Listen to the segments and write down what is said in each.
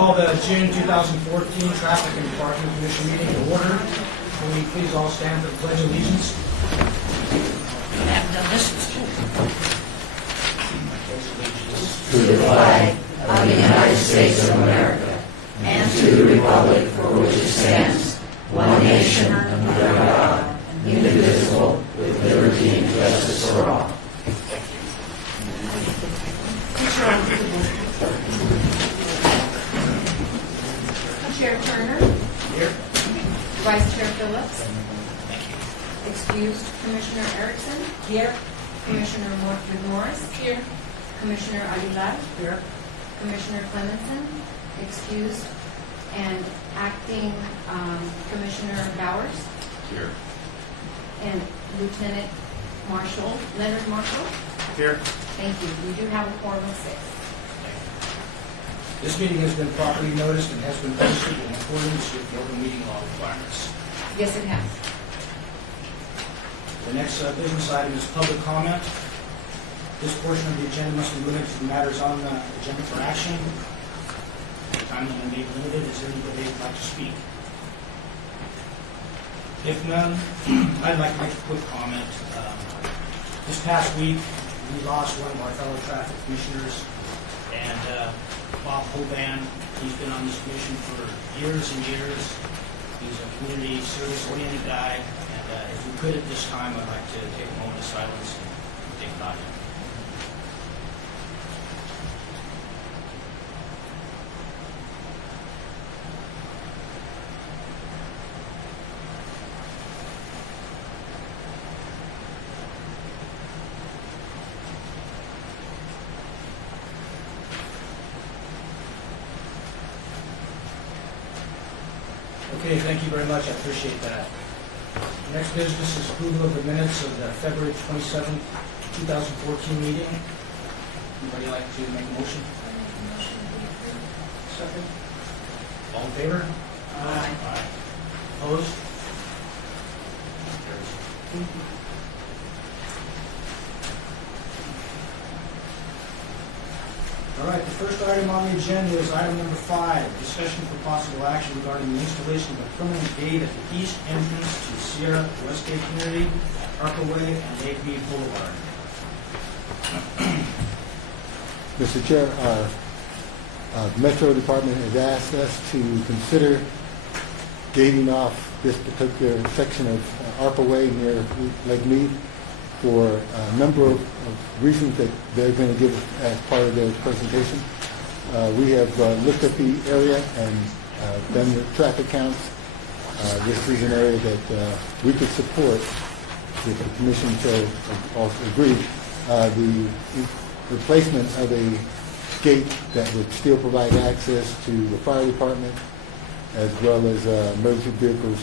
call the June 2014 Traffic and Parking Commission meeting to order. Will you please all stand for the Pledge of Allegiance? I haven't done this in school. To the flag of the United States of America and to the republic for which it stands, one nation under God, indivisible, with liberty and justice for all. Chair Turner. Here. Vice Chair Phillips. Excused Commissioner Erickson. Here. Commissioner Morris. Here. Commissioner Aguilar. Here. Commissioner Clemenson. Excused. And acting Commissioner Bowers. Here. And Lieutenant Marshal Leonard Marshall. Here. Thank you. We do have a quorum of 6. This meeting has been properly noticed and has been posted in accordance with the open meeting law requirements. Yes, it has. The next business item is public comment. This portion of the agenda must be limited to the matters on the agenda for action. The time limit may be limited. Is there anybody who would like to speak? If none, I'd like to make a quick comment. This past week, we lost one of our fellow traffic commissioners, and Bob Hoban. He's been on this commission for years and years. He's a community service-oriented guy, and if we could at this time, I'd like to take a moment of silence and think about him. Okay, thank you very much. I appreciate that. Next business is approval of the minutes of the February 27th, 2014 meeting. Anybody like to make a motion? Second. All in favor? Aye. Opposed? Carries. All right, the first item on the agenda is item number 5, discussion for possible action regarding the installation of a permanent gate at the east entrance to Sierra Westgate Community, Harper Way, and Lake Mead Boulevard. Mr. Chair, our Metro Department has asked us to consider gating off this particular section of Harper Way near Lake Mead for a number of reasons that they're going to give as part of their presentation. We have looked at the area and done the traffic counts. This is an area that we could support if the commission so also agreed. The replacement of a gate that would still provide access to the fire department as well as emergency vehicles,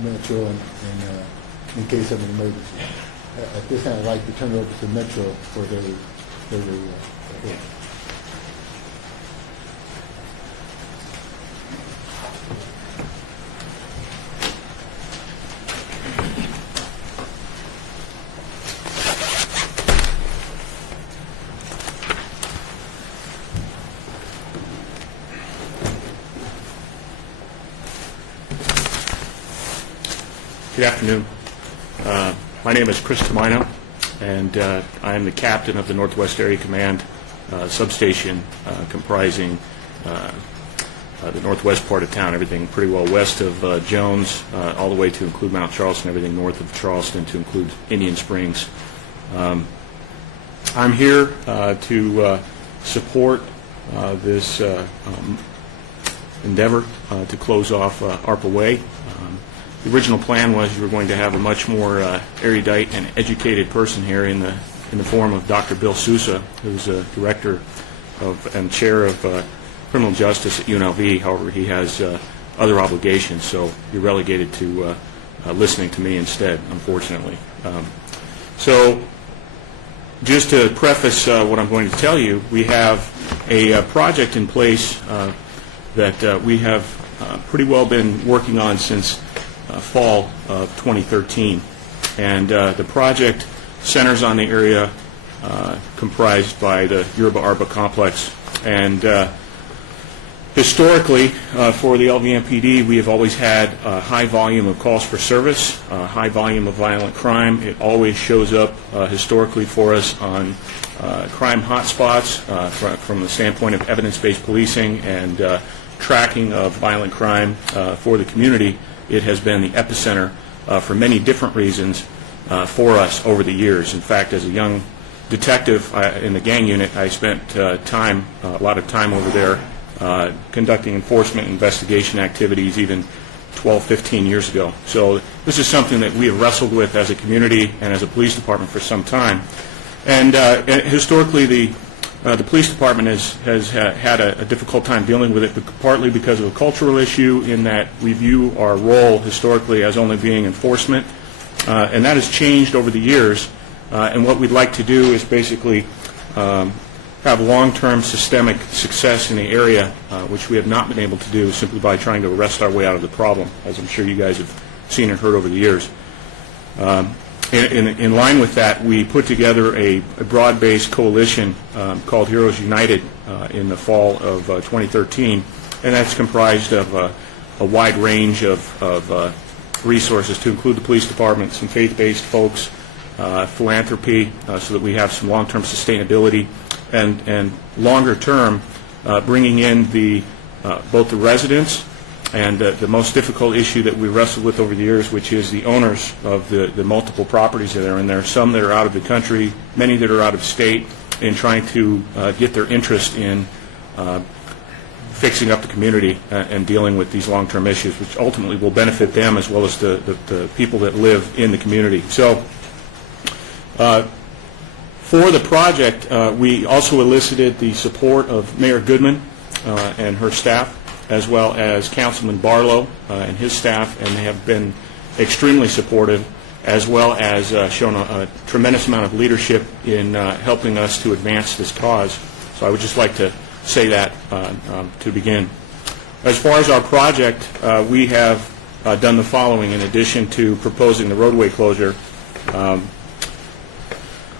Metro, in case of an emergency. At this time, I'd like to turn it over to Metro for their report. Good afternoon. My name is Chris Tomino, and I am the captain of the Northwest Area Command substation comprising the northwest part of town, everything pretty well west of Jones, all the way to include Mount Charleston, everything north of Charleston to include Indian Springs. I'm here to support this endeavor to close off Harper Way. The original plan was you were going to have a much more erudite and educated person here in the form of Dr. Bill Sousa, who's a director of and chair of criminal justice at UNLV. However, he has other obligations, so you're relegated to listening to me instead, unfortunately. So just to preface what I'm going to tell you, we have a project in place that we have pretty well been working on since fall of 2013. And the project centers on the area comprised by the Yerba Arba complex. And Historically, for the LVMPD, we have always had a high volume of calls for service, high volume of violent crime. It always shows up historically for us on crime hotspots from the standpoint of evidence-based policing and tracking of violent crime for the community. It has been the epicenter for many different reasons for us over the years. In fact, as a young detective in the gang unit, I spent a lot of time over there conducting enforcement investigation activities even 12, 15 years ago. So this is something that we have wrestled with as a community and as a police department for some time. And historically, the police department has had a difficult time dealing with it, but partly because of a cultural issue in that we view our role historically as only being enforcement. And that has changed over the years. And what we'd like to do is basically have long-term systemic success in the area, which we have not been able to do simply by trying to wrest our way out of the problem, as I'm sure you guys have seen and heard over the years. In line with that, we put together a broad-based coalition called Heroes United in the fall of 2013, and that's comprised of a wide range of resources to include the police department, some faith-based folks, philanthropy, so that we have some long-term sustainability, and longer term, bringing in both the residents and the most difficult issue that we wrestled with over the years, which is the owners of the multiple properties that are in there, some that are out of the country, many that are out of state, in trying to get their interest in fixing up the community and dealing with these long-term issues, which ultimately will benefit them as well as the people that live in the community. So for the project, we also elicited the support of Mayor Goodman and her staff, as well as Councilman Barlow and his staff, and they have been extremely supportive, as well as shown a tremendous amount of leadership in helping us to advance this cause. So I would just like to say that to begin. As far as our project, we have done the following in addition to proposing the roadway closure.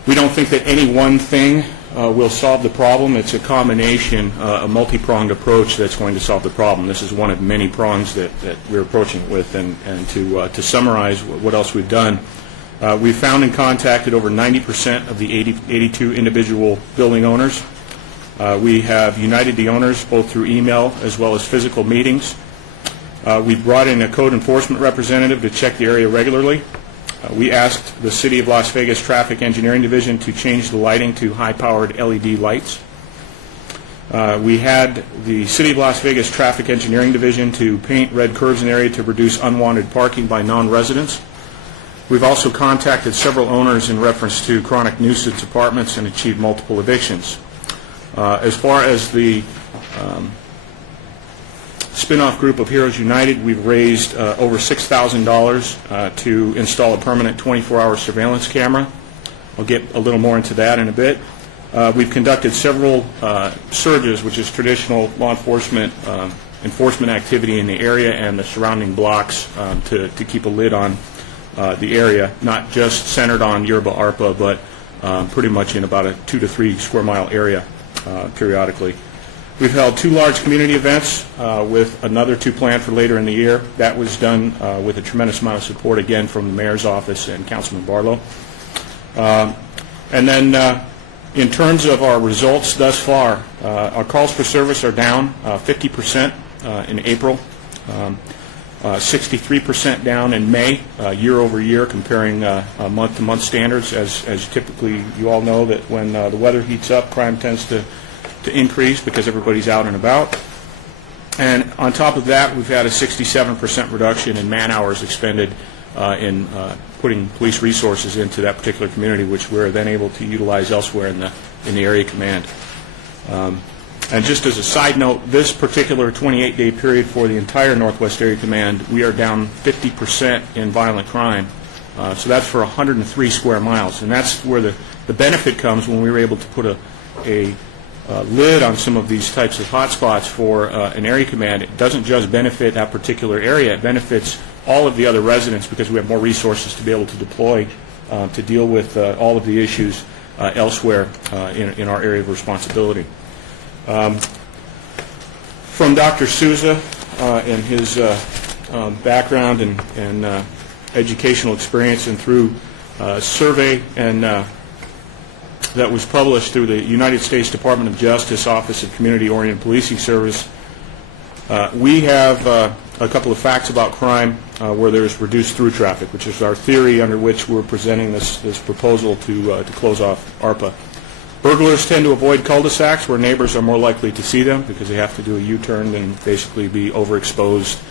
We don't think that any one thing will solve the problem. It's a combination, a multi-pronged approach that's going to solve the problem. This is one of many prongs that we're approaching it with. And to summarize what else we've done, we've found and contacted over 90% of the 82 individual building owners. We have united the owners both through email as well as physical meetings. We've brought in a code enforcement representative to check the area regularly. We asked the City of Las Vegas Traffic Engineering Division to change the lighting to high-powered LED lights. We had the City of Las Vegas Traffic Engineering Division to paint red curves in the area to reduce unwanted parking by non-residents. We've also contacted several owners in reference to chronic nuisance apartments and achieved multiple evictions. As far as the spin-off group of Heroes United, we've raised over $6,000 to install a permanent 24-hour surveillance camera. I'll get a little more into that in a bit. We've conducted several surges, which is traditional law enforcement activity in the area and the surrounding blocks to keep a lid on the area, not just centered on Yerba Arpa, but pretty much in about a 2 to 3 square mile area periodically. We've held 2 large community events with another 2 planned for later in the year. That was done with a tremendous amount of support, again, from the Mayor's office and Councilman Barlow. And then in terms of our results thus far, our calls for service are down 50% in April, 63% down in May, year over year, comparing month-to-month standards. As typically you all know that when the weather heats up, crime tends to increase because everybody's out and about. And on top of that, we've had a 67% reduction in man-hours expended in putting police resources into that particular community, which we're then able to utilize elsewhere in the area command. And just as a side note, this particular 28-day period for the entire Northwest Area Command, we are down 50% in violent crime. So that's for 103 square miles. And that's where the benefit comes when we were able to put a lid on some of these types of hotspots for an area command. It doesn't just benefit that particular area, it benefits all of the other residents because we have more resources to be able to deploy to deal with all of the issues elsewhere in our area of responsibility. From Dr. Souza and his background and educational experience, and through a survey that was published through the United States Department of Justice Office of Community-Oriented Policing Service, we have a couple of facts about crime where there's reduced through traffic, which is our theory under which we're presenting this proposal to close off ARPA. Burglars tend to avoid cul-de-sacs where neighbors are more likely to see them because they have to do a U-turn and basically be overexposed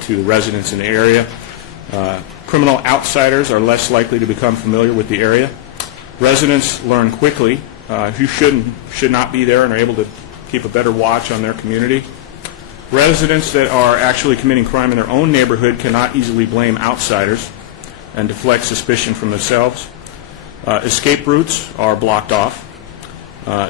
to the residents in the area. Criminal outsiders are less likely to become familiar with the area. Residents learn quickly who should not be there and are able to keep a better watch on their community. Residents that are actually committing crime in their own neighborhood cannot easily blame outsiders and deflect suspicion from themselves. Escape routes are blocked off.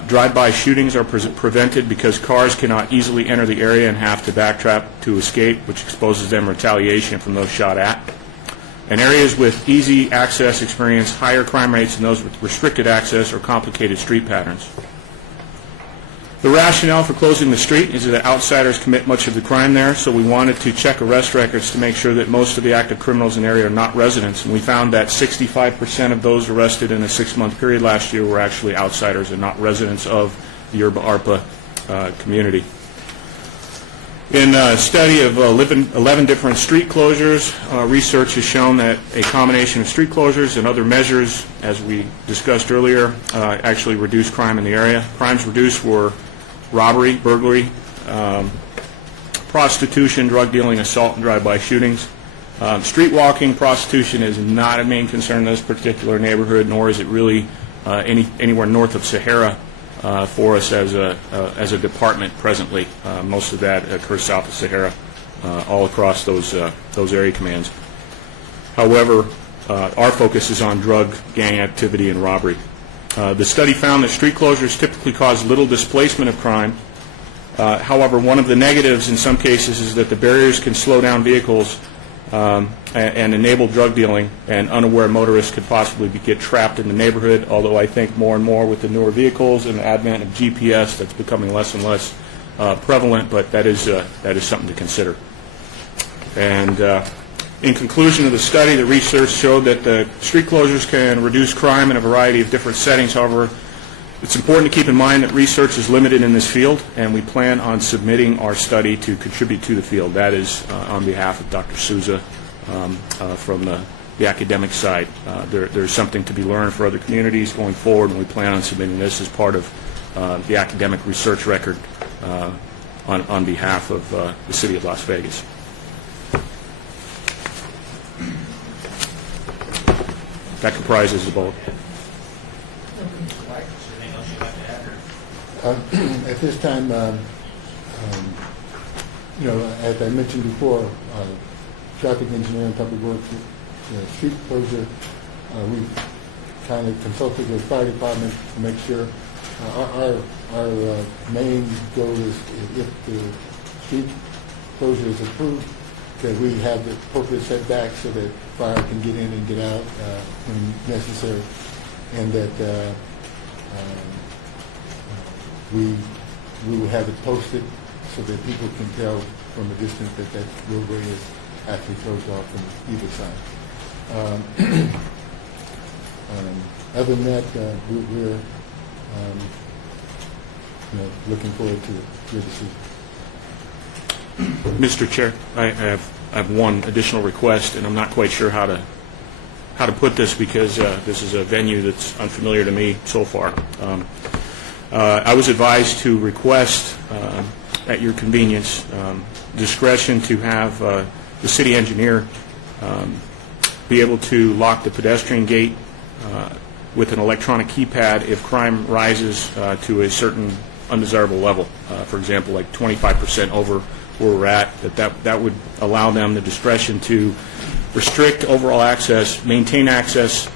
Drive-by shootings are prevented because cars cannot easily enter the area and have to backtrack to escape, which exposes them to retaliation from those shot at. And areas with easy access experience higher crime rates than those with restricted access or complicated street patterns. The rationale for closing the street is that outsiders commit much of the crime there, so we wanted to check arrest records to make sure that most of the active criminals in the area are not residents. And we found that 65% of those arrested in a 6-month period last year were actually outsiders and not residents of the ARPA community. In a study of 11 different street closures, research has shown that a combination of street closures and other measures, as we discussed earlier, actually reduced crime in the area. Crimes reduced were robbery, burglary, prostitution, drug dealing, assault, and drive-by shootings. Street walking, prostitution is not a main concern in this particular neighborhood, nor is it really anywhere north of Sahara for us as a department presently. Most of that occurs south of Sahara, all across those area commands. However, our focus is on drug, gang activity, and robbery. The study found that street closures typically cause little displacement of crime. However, one of the negatives in some cases is that the barriers can slow down vehicles and enable drug dealing, and unaware motorists could possibly get trapped in the neighborhood, although I think more and more with the newer vehicles and the advent of GPS, that's becoming less and less prevalent, but that is something to consider. And in conclusion of the study, the research showed that the street closures can reduce crime in a variety of different settings. However, it's important to keep in mind that research is limited in this field, and we plan on submitting our study to contribute to the field. That is on behalf of Dr. Souza from the academic side. There's something to be learned for other communities going forward, and we plan on submitting this as part of the academic research record on behalf of the City of Las Vegas. That comprises the bulk. Anything else you'd like to add? At this time, as I mentioned before, traffic engineering, public works, street closure, we've kind of consulted with the fire department to make sure. Our main goal is if the street closure is approved, that we have the appropriate setbacks so that fire can get in and get out when necessary, and that we will have it posted so that people can tell from a distance that roadway is actually closed off from either side. Other than that, we're looking forward to your decision. Mr. Chair, I have one additional request, and I'm not quite sure how to put this because this is a venue that's unfamiliar to me so far. I was advised to request, at your convenience, discretion to have the city engineer be able to lock the pedestrian gate with an electronic keypad if crime rises to a certain undesirable level. For example, like 25% over where we're at, that would allow them the discretion to restrict overall access, maintain access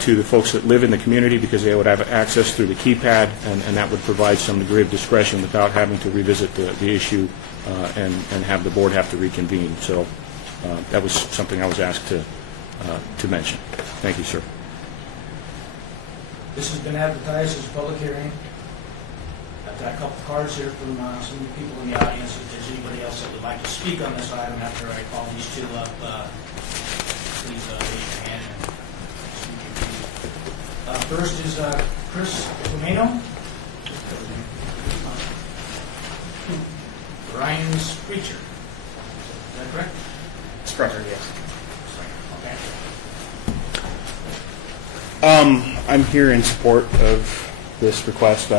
to the folks that live in the community because they would have access through the keypad, and that would provide some degree of discretion without having to revisit the issue and have the board have to reconvene. So that was something I was asked to mention. Thank you, sir. This has been advertised as a public hearing. Got a couple cards here from some of the people in the audience. If there's anybody else that would like to speak on this item after I call these two up, please raise your hand. First is Chris Romano. Ryan Screecher. Is that correct? Screecher, yes. Okay. I'm here in support of this request.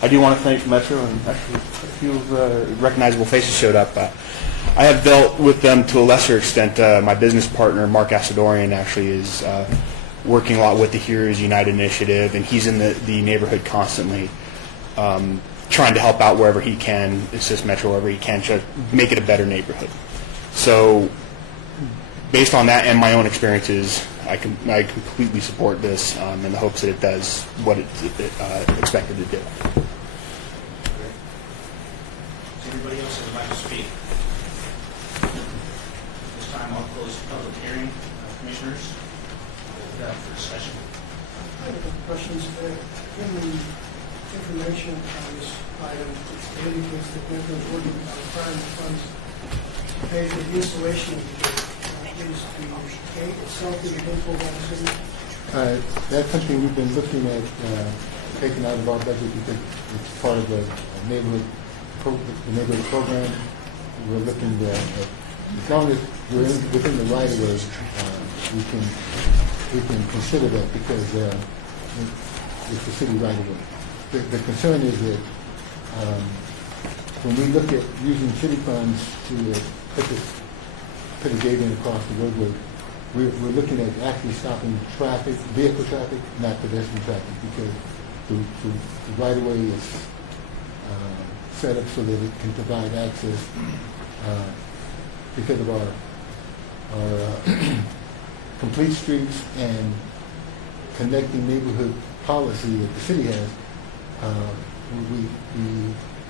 I do want to thank Metro, and actually a few recognizable faces showed up. I have dealt with them to a lesser extent. My business partner, Mark Asadorian, actually is working a lot with the Heroes United initiative, and he's in the neighborhood constantly, trying to help out wherever he can, assist Metro wherever he can, to make it a better neighborhood. So based on that and my own experiences, I completely support this in the hopes that it does what it's expected to do. Is anybody else that would like to speak? This time I'll close the public hearing. Commissioners, for discussion. I have a couple questions. In the information on this item, it indicates that Metro is working on acquiring the funds to pay for the installation of the gate. Is the gate itself being paid for by the city? That's something we've been looking at taking out of our budget because it's part of the neighborhood program. We're looking at, as long as we're within the right of way, we can consider that because it's the city right of way. The concern is that when we look at using city funds to put a gate in across the roadway, we're looking at actually stopping traffic, vehicle traffic, not pedestrian traffic, because the right-of-way is set up so that it can provide access because of our complete streets and connecting neighborhood policy that the city has.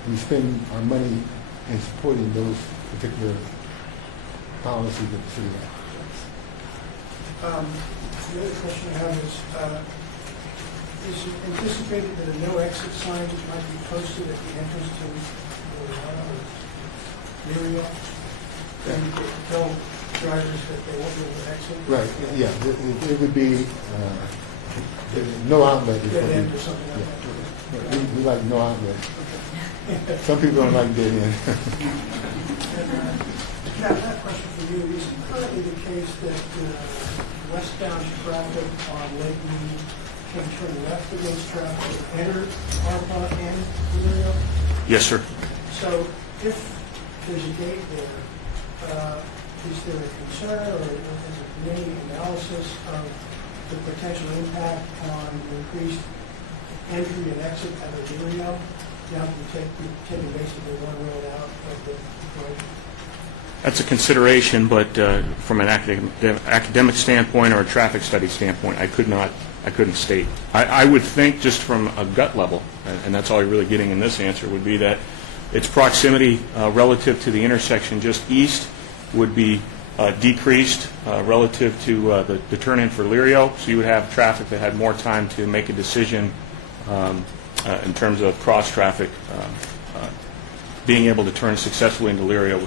We spend our money in supporting those particular policies that the city has. The other question I have is it anticipated that a no exit sign might be posted at the entrance to the area? And you could tell drivers that they won't be able to exit? Right, yeah, it would be no outlet. Dead end or something like that? We like no outlet. Some people don't like dead end. Now, that question for you, is it currently the case that westbound traffic on Lake Mead can turn left against traffic and enter ARPA and Valerio? Yes, sir. So if there's a gate there, is there a concern or is there any analysis of the potential impact on the increased entry and exit at Valerio? Now you're taking basically one road out of the road. That's a consideration, but from an academic standpoint or a traffic study standpoint, I couldn't state. I would think just from a gut level, and that's all you're really getting in this answer, would be that its proximity relative to the intersection just east would be decreased relative to the turn-in for Lirio, so you would have traffic that had more time to make a decision in terms of cross-traffic, being able to turn successfully into Lirio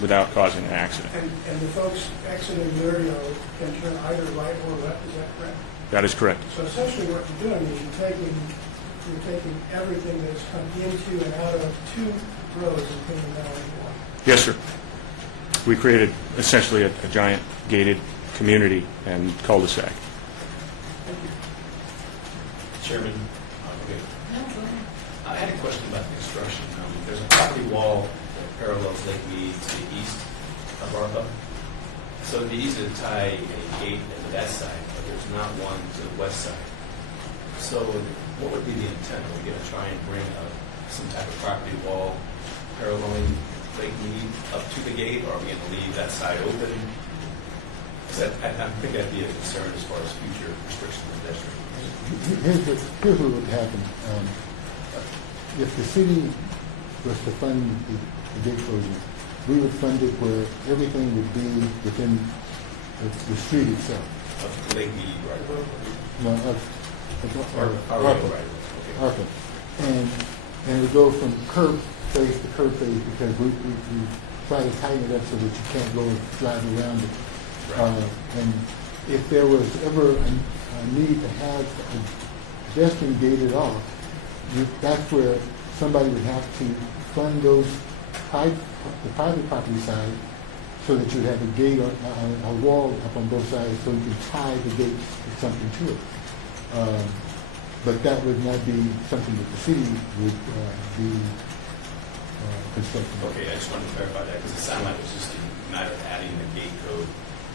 without causing an accident. And the folks exiting Lirio can turn either right or left, is that correct? That is correct. So essentially what you're doing is you're taking everything that has come into and out of two roads and putting them down into one. Yes, sir. We created essentially a giant gated community and cul-de-sac. Thank you. Chairman, okay. No, go ahead. I had a question about the construction. There's a property wall that parallels Lake Mead to the east of ARPA. So it'd be easy to tie a gate to that side, but there's not one to the west side. So what would be the intent? Are we going to try and bring some type of property wall paralleling Lake Mead up to the gate, or are we going to leave that side open? Because I think that'd be a concern as far as future restrictions of pedestrians. Here's what would happen. If the city was to fund the gate closure, we would fund it where everything would be within the street itself. Of Lake Mead, right? No, Or ARPA. right. Okay. ARPA. And and it would go from curb face to curb face because we try to tighten it up so that you can't go and drive around it. And if there was ever a need to have a pedestrian gated off, that's where somebody would have to fund those the private property side so that you have a gate or a wall up on both sides so you can tie the gate or something to it. But that would not be something that the city would be constructing. Okay, I just wanted to clarify that, because it sounded like it was just a matter of adding the gate code,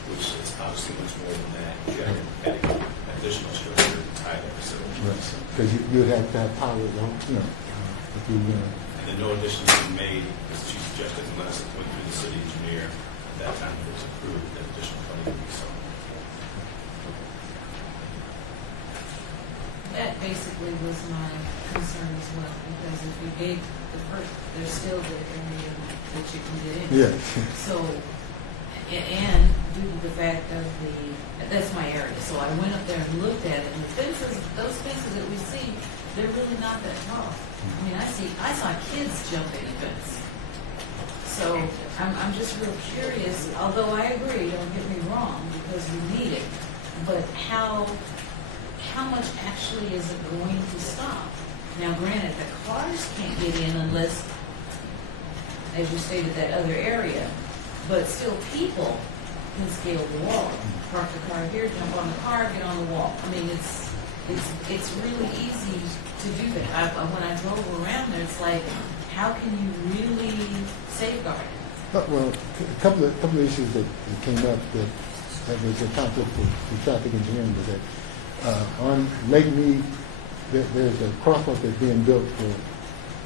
which is obviously much more than that. You have adding additional structure to tie that facility. Because you would have to have power, if you And then no additions been made, as she suggested, unless it went through the city engineer. At that time, it was approved, that additional funding would be sought. That basically was my concern as well, because if you gave the first, there's still the area that you can get in. Yes. So, and due to the fact of that's my area, so I went up there and looked at it, and the fences, those fences that we see, they're really not that tall. I mean, I saw kids jump any fence. So, I'm just real curious, although I agree, don't get me wrong, because we need it, but how much actually is it going to stop? Now, granted, the cars can't get in unless, as you stated, that other area, but still people can scale the wall. Park the car here, jump on the car, get on the wall. I mean, it's really easy to do that. When I drove around there, it's like, how can you really safeguard it? Well, a couple of issues that came up that was a conflict with traffic engineering was that on Lake Mead, there's a crosswalk that's being built for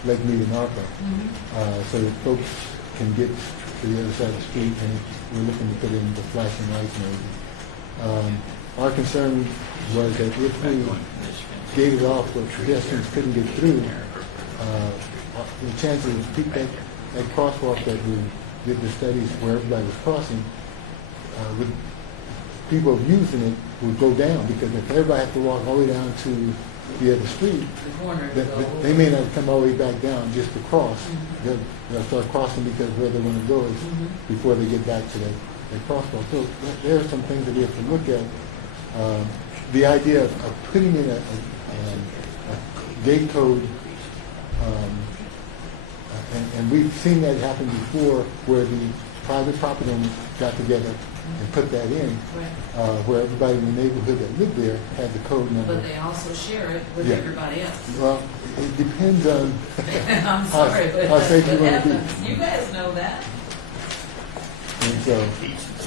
Lake Mead and ARPA, so that folks can get to the other side of the street, and we're looking to put in the flashing lights and everything. Our concern was that if we gated off where pedestrians couldn't get through, the chances of that crosswalk that we did the studies where everybody was crossing, people using it would go down, because if everybody had to walk all the way down to the other street, they may not come all the way back down just to cross. They'll start crossing because where they want to go is before they get back to that crosswalk. So there are some things that we have to look at. The idea of putting in a gate code, and we've seen that happen before, where the private property owners got together and put that in, where everybody in the neighborhood that lived there had the code number. But they also share it with everybody else. Well, it depends on I'm sorry, but how safe you that want to be. happens. You guys know that. And so,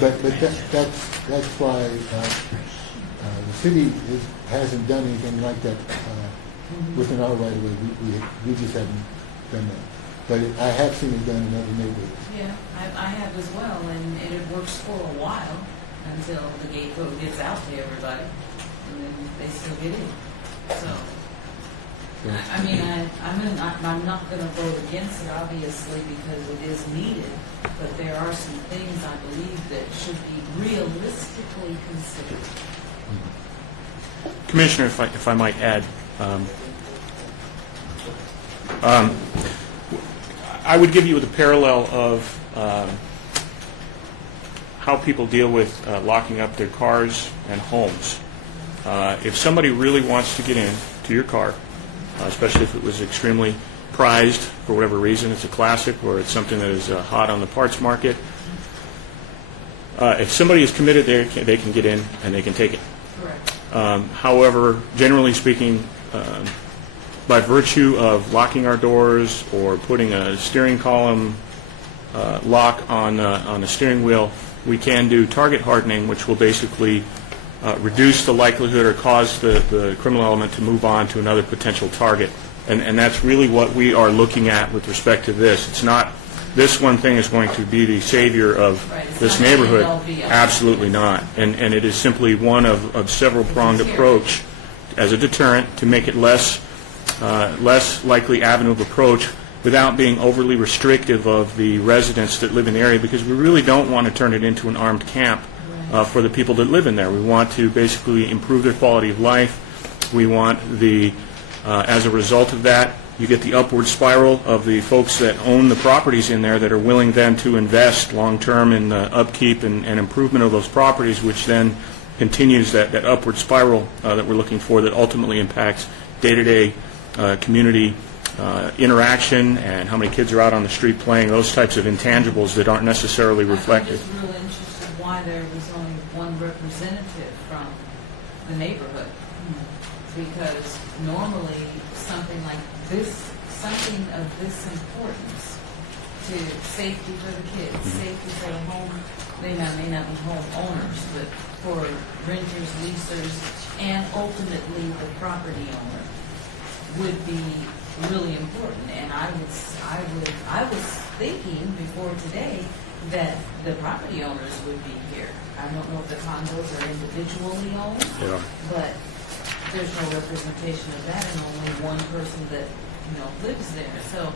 but that's why the city hasn't done anything like that within our right of way. We just haven't done that. But I have seen it done in other neighborhoods. Yeah, I have as well, and it works for a while until the gate code gets out to everybody, and then they still get in. So, I mean, I'm not going to vote against it, obviously, because it is needed, but there are some things I believe that should be realistically considered. Commissioner, if I might add, I would give you the parallel of how people deal with locking up their cars and homes. If somebody really wants to get in to your car, especially if it was extremely prized for whatever reason, it's a classic or it's something that is hot on the parts market, if somebody is committed there, they can get in and they can take it. Correct. However, generally speaking, by virtue of locking our doors or putting a steering column lock on the steering wheel, we can do target hardening, which will basically reduce the likelihood or cause the criminal element to move on to another potential target. And that's really what we are looking at with respect to this. It's not this one thing is going to be the savior of this neighborhood. Absolutely not. And it is simply one of several pronged approach as a deterrent to make it less likely avenue of approach without being overly restrictive of the residents that live in the area, because we really don't want to turn it into an armed camp for the people that live in there. We want to basically improve their quality of life. We want as a result of that, You get the upward spiral of the folks that own the properties in there that are willing then to invest long-term in the upkeep and improvement of those properties, which then continues that upward spiral that we're looking for that ultimately impacts day-to-day community interaction and how many kids are out on the street playing, those types of intangibles that aren't necessarily reflected. I'm just real interested why there was only one representative from the neighborhood. Because normally, something like this, something of this importance to safety for the kids, safety for the home, they may not be homeowners, but for renters, leasers, and ultimately the property owner would be really important. And I was thinking before today that the property owners would be here. I don't know if the condos are individually owned, Yeah. but there's no representation of that, and only one person that, lives there. So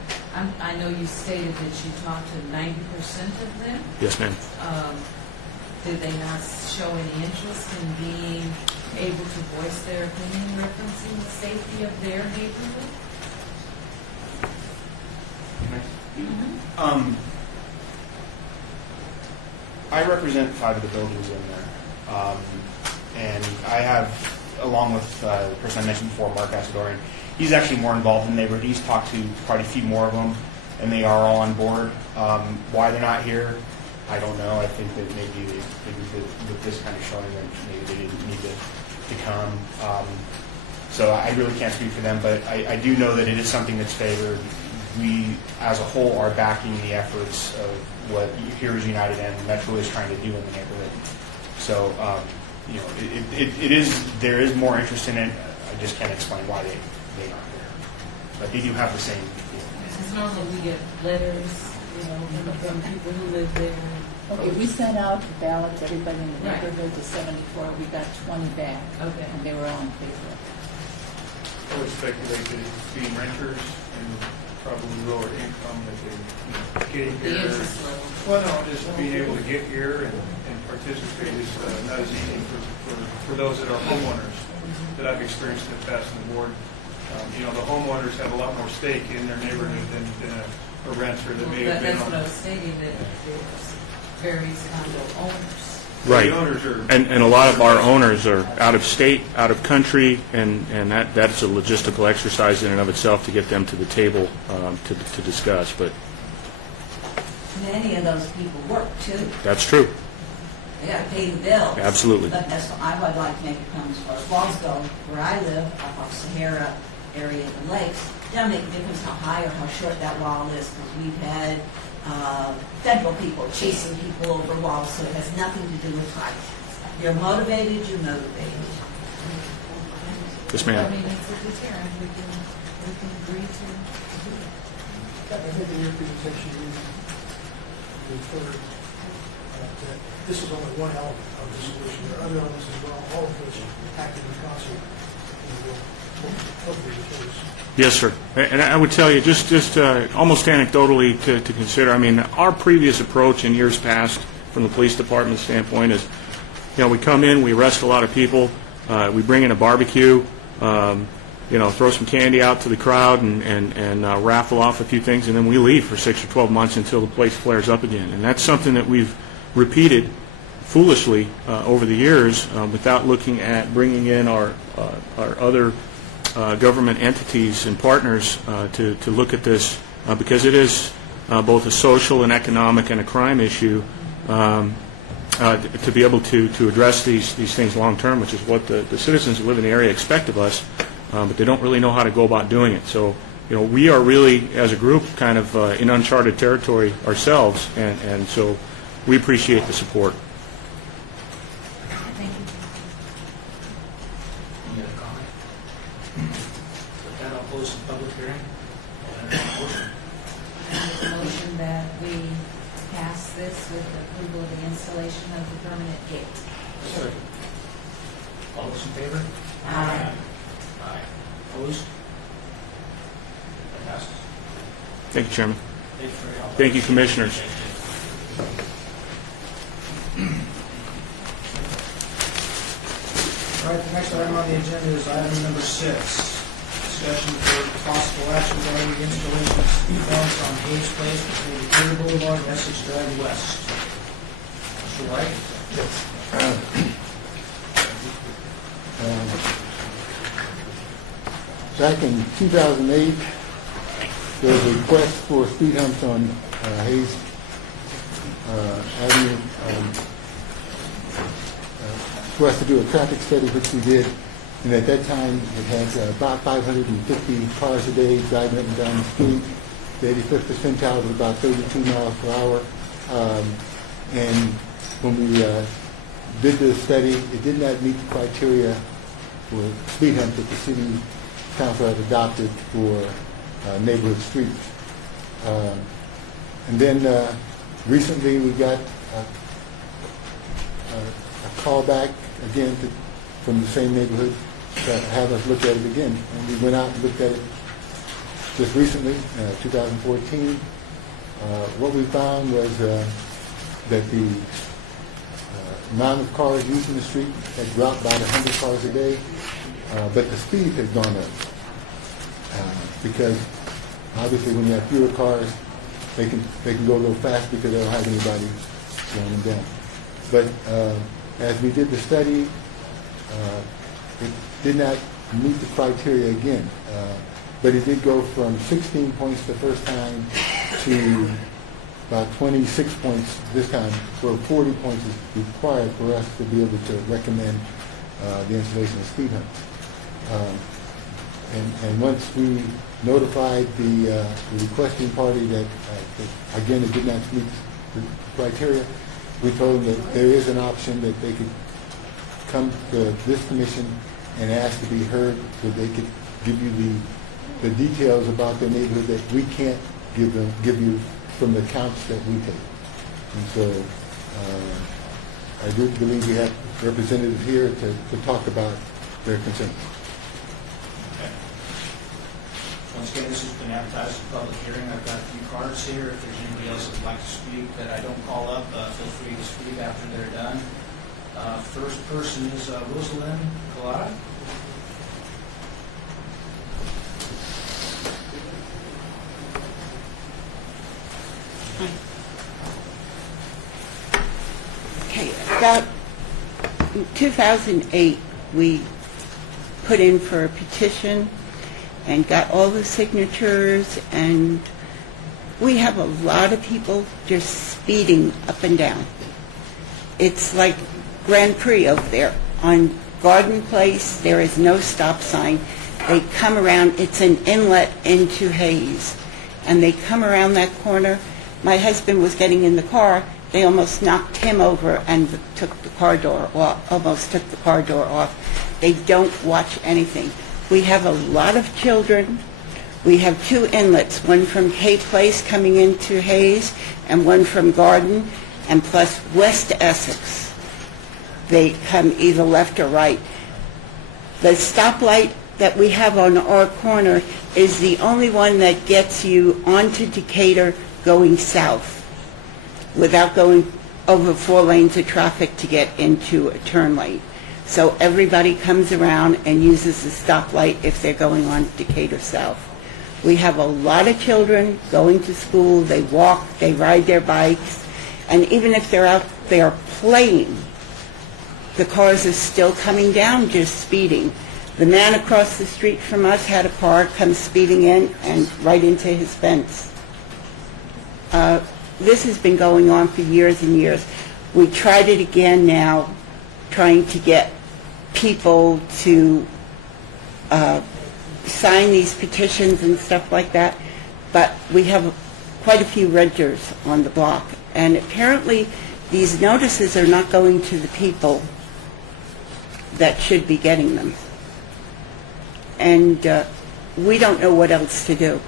I know you stated that you talked to 90% of them. Yes, ma'am. Did they not show any interest in being able to voice their opinion referencing the safety of their neighborhood? I represent 5 of the buildings in there, and I have, along with the person I mentioned before, Mark Asadorian, he's actually more involved in the neighborhood. He's talked to quite a few more of them, and they are all on board. Why they're not here, I don't know. I think that maybe with this kind of showing that maybe they didn't need to come. So I really can't speak for them, but I do know that it is something that's favored. We, as a whole, are backing the efforts of what Heroes United and Metro is trying to do in the neighborhood. So, there is more interest in it. I just can't explain why they aren't there. But they do have the same. Because normally we get letters, from people who live there. Okay, we sent out ballots, everybody in the Right. neighborhood to 74, we got 20 back, Okay. and they were all in favor. I would speculate that being renters and probably lower income, that they, getting The here. interest level. Well, no, just being able to get here and participate is not as easy for those that are homeowners that I've experienced in the past on the board. The homeowners have a lot more stake in their neighborhood than a renter that may have been That's what I on. was stating, that there's various condo owners. Right. The owners are. And a lot of our owners are out of state, out of country, and that's a logistical exercise in and of itself to get them to the table to discuss. But Many of those people work too. that's true. They got to pay the bills. Absolutely. But that's what I would like to make a comment as far as walls go. Where I live, up off Sahara area of the lakes, it doesn't make a difference how high or how short that wall is, because we've had federal people chasing people over walls, so it has nothing to do with height. You're motivated, you're motivated. Yes, I ma'am. mean, it's a deterrent, we can agree to do it. I think in your presentation, you referred that this is only one element of the solution. There are other elements as well, all of which acted in concert and will hopefully be the case. Yes, sir. And I would tell you, just almost anecdotally to consider, I mean, our previous approach in years past from the police department standpoint is, we come in, we arrest a lot of people, we bring in a barbecue, throw some candy out to the crowd and raffle off a few things, and then we leave for 6 or 12 months until the place flares up again. And that's something that we've repeated foolishly over the years without looking at bringing in our other government entities and partners to look at this because it is both a social and economic and a crime issue to be able to address these things long term, which is what the citizens who live in the area expect of us, but they don't really know how to go about doing it. So, we are really, as a group, kind of in uncharted territory ourselves, and so we appreciate the support. Thank you. Any other comment? With that, I'll close the public hearing. Make a motion that we pass this with approval of the installation of the permanent gate. All those in favor? Aye. Aye. Opposed? That passes. Thank you, Chairman. Thank you for your help. Thank you, Commissioners. All right, the next item on the agenda is item number 6. This discussion for possible action regarding the installation of speed bumps on Hayes Place between Decatur Boulevard and Essex Drive West. Mr. White? Back in 2008, there was a request for speed humps on Hayes Avenue. For us to do a traffic study, which we did, and at that time it had about 550 cars a day driving up and down the street. The 85th percentile was about 32 miles per hour. And when we did the study, it did not meet the criteria for speed humps that the city council had adopted for neighborhood streets. And then recently we got a call back again from the same neighborhood to have us look at it again. And we went out and looked at it just recently, 2014. What we found was that the amount of cars using the street had dropped by 100 cars a day, but the speed has gone up. Because obviously when you have fewer cars, they can go a little fast because they don't have anybody slowing them down. But as we did the study, it did not meet the criteria again. But it did go from 16 points the first time to about 26 points this time, where 40 points is required for us to be able to recommend the installation of speed humps. And once we notified the requesting party that again, it did not meet the criteria, we told them that there is an option that they could come to this commission and ask to be heard, so they could give you the details about their neighborhood that we can't give you from the counts that we take. And so I do believe we have representatives here to talk about their concerns. Okay. Once again, this has been advertised as a public hearing. I've got a few cards here. If there's anybody else that would like to speak that I don't call up, feel free to speak after they're done. First person is Rosalind Collada. Okay, about 2008, we put in for a petition and got all the signatures, and we have a lot of people just speeding up and down. It's like Grand Prix over there. On Garden Place, there is no stop sign. They come around, it's an inlet into Hayes, and they come around that corner. My husband was getting in the car. They almost knocked him over and took the car door off, almost took the car door off. They don't watch anything. We have a lot of children. We have two inlets, one from Hay Place coming into Hayes and one from Garden, and plus West Essex. They come either left or right. The stoplight that we have on our corner is the only one that gets you onto Decatur going south without going over 4 lanes of traffic to get into a turn lane. So everybody comes around and uses the stoplight if they're going on Decatur South. We have a lot of children going to school. They walk, they ride their bikes, and even if they're out there playing, the cars are still coming down, just speeding. The man across the street from us had a car come speeding in and right into his fence. This has been going on for years and years. We tried it again now, trying to get people to sign these petitions and stuff like that, but we have quite a few renters on the block, and apparently these notices are not going to the people that should be getting them. And we don't know what else to do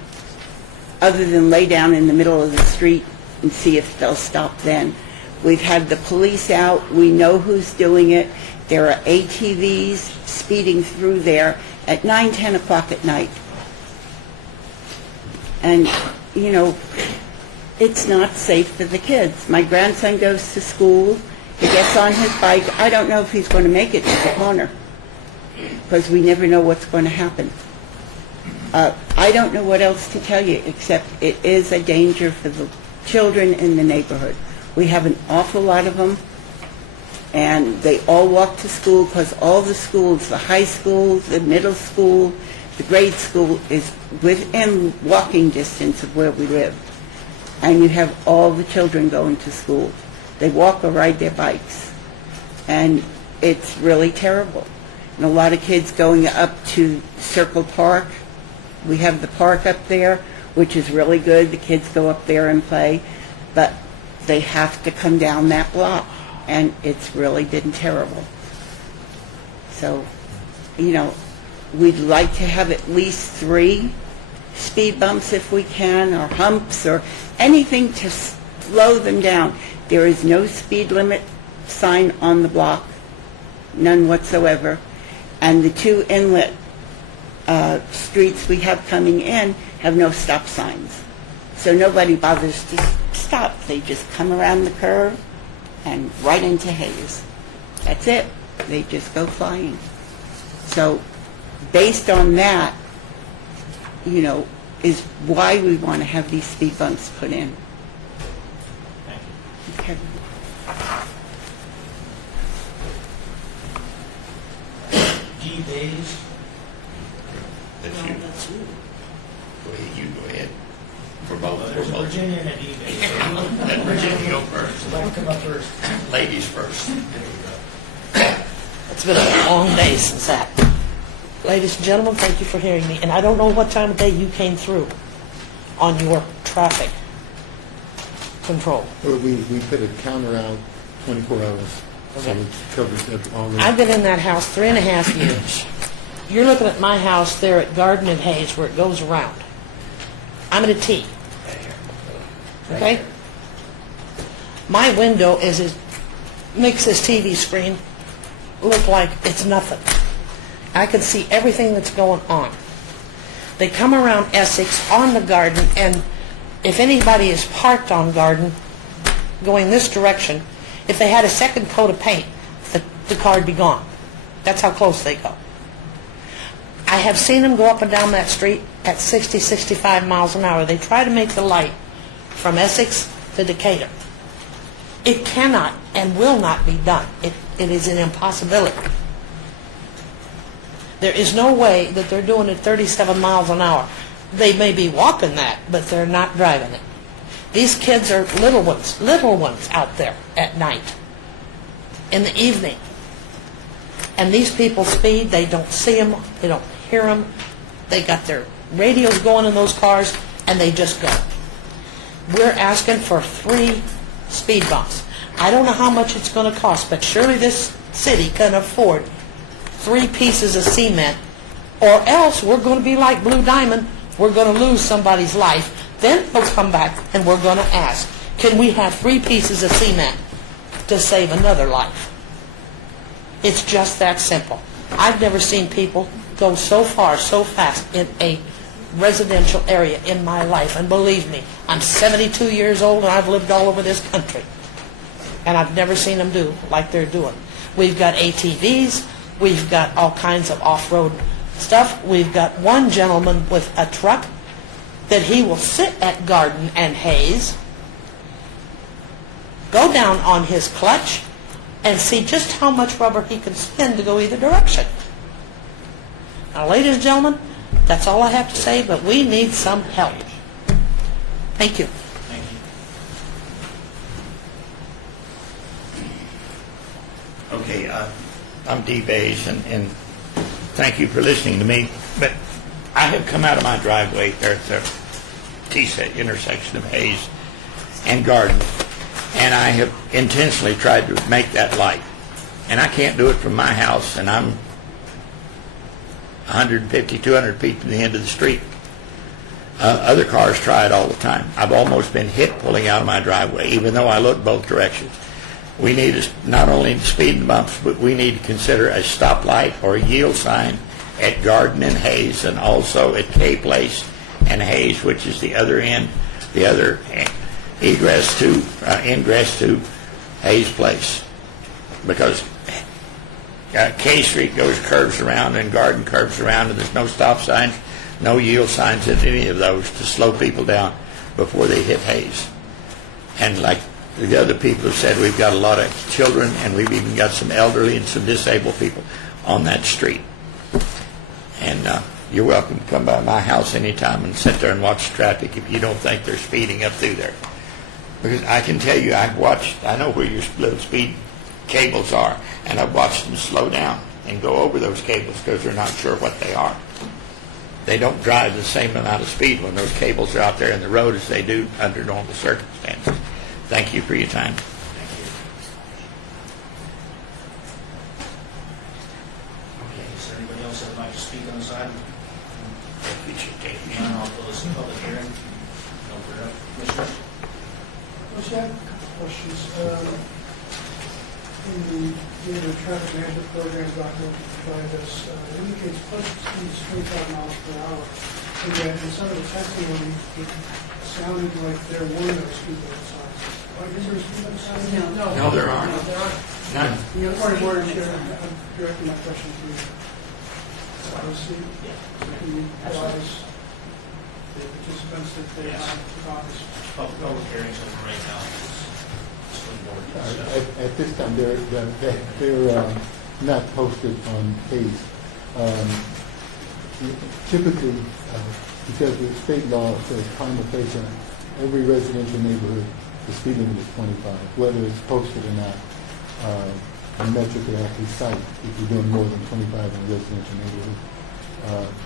other than lay down in the middle of the street and see if they'll stop then. We've had the police out. We know who's doing it. There are ATVs speeding through there at 9, 10 o'clock at night. And, you know, it's not safe for the kids. My grandson goes to school. He gets on his bike. I don't know if he's going to make it to the corner because we never know what's going to happen. I don't know what else to tell you, except it is a danger for the children in the neighborhood. We have an awful lot of them, and they all walk to school because all the schools, the high school, the middle school, the grade school is within walking distance of where we live. And you have all the children going to school. They walk or ride their bikes. And it's really terrible. And a lot of kids going up to Circle Park. We have the park up there, which is really good. The kids go up there and play. But they have to come down that block. And it's really been terrible. So, we'd like to have at least 3 speed bumps if we can, or humps, or anything to slow them down. There is no speed limit sign on the block, none whatsoever. And the 2 inlet streets we have coming in have no stop signs. So nobody bothers to stop. They just come around the curve and right into Hayes. That's it. They just go flying. So based on that, is why we want to have these speed bumps put in. Thank you. Okay. G. Bays. That's you. Go ahead, you go ahead. For both. There's a Virginia and a D. Bays. Let Virginia go first. Let them come up first. Ladies first. It's been a long day since that. Ladies and gentlemen, thank you for hearing me. And I don't know what time of day you came through on your traffic control. Well, we put a count around 24 hours. So Okay. it covers all the... I've been in that house 3.5 years. You're looking at my house there at Garden and Hayes where it goes around. I'm at a T. Okay? My window makes this TV screen look like it's nothing. I can see everything that's going on. They come around Essex on the Garden, and if anybody is parked on Garden going this direction, if they had a second coat of paint, the car would be gone. That's how close they go. I have seen them go up and down that street at 60, 65 miles an hour. They try to make the light from Essex to Decatur. It cannot and will not be done. It is an impossibility. There is no way that they're doing it 37 miles an hour. They may be walking that, but they're not driving it. These kids are little ones out there at night, in the evening. And these people speed, they don't see them, they don't hear them. They got their radios going in those cars, and they just go. We're asking for 3 speed bumps. I don't know how much it's going to cost, but surely this city can afford 3 pieces of cement, or else we're going to be like Blue Diamond. We're going to lose somebody's life. Then we'll come back and we're going to ask, can we have 3 pieces of cement to save another life? It's just that simple. I've never seen people go so far, so fast in a residential area in my life. And believe me, I'm 72 years old and I've lived all over this country. And I've never seen them do like they're doing. We've got ATVs. We've got all kinds of off-road stuff. We've got one gentleman with a truck that he will sit at Garden and Hayes, go down on his clutch, and see just how much rubber he can spin to go either direction. Now, ladies and gentlemen, that's all I have to say, but we need some help. Thank you. Thank you. Okay, I'm Dee Bays, and thank you for listening to me. But I have come out of my driveway there at the T-set intersection of Hayes and Garden, and I have intentionally tried to make that light. And I can't do it from my house, and I'm 150, 200 feet from the end of the street. Other cars try it all the time. I've almost been hit pulling out of my driveway, even though I look both directions. We need not only speed bumps, but we need to consider a stoplight or a yield sign at Garden and Hayes, and also at K Place and Hayes, which is the other end, the other ingress to Hayes Place, because K Street curves around and Garden curves around, and there's no stop signs, no yield signs at any of those to slow people down before they hit Hayes. And like the other people have said, we've got a lot of children, and we've even got some elderly and some disabled people on that street. And you're welcome to come by my house anytime and sit there and watch the traffic if you don't think they're speeding up through there. Because I can tell you, I know where your little speed cables are, and I've watched them slow down and go over those cables because they're not sure what they are. They don't drive the same amount of speed when those cables are out there in the road as they do under normal circumstances. Thank you for your time. Okay, is there anybody else that would like to speak on this item? None, I'll close the public hearing. No further commissioners? Let's have a couple questions. In the traffic management program document you provided us, it indicates posted speed is 25 miles per hour. And yet, in some of the testimony, it sounded like there were no speed limit signs. Is there a speed limit sign? No, there aren't. None. Point of order, Chair. I'm directing my question to you. Obviously, can you advise the participants that they have copies? Public hearings over right now. Swing board discussion. At this time, they're not posted on Hayes. Typically, because the state law says prima facie, every residential neighborhood, the speed limit is 25, whether it's posted or not. A Metro could actually cite if you're doing more than 25 in a residential neighborhood.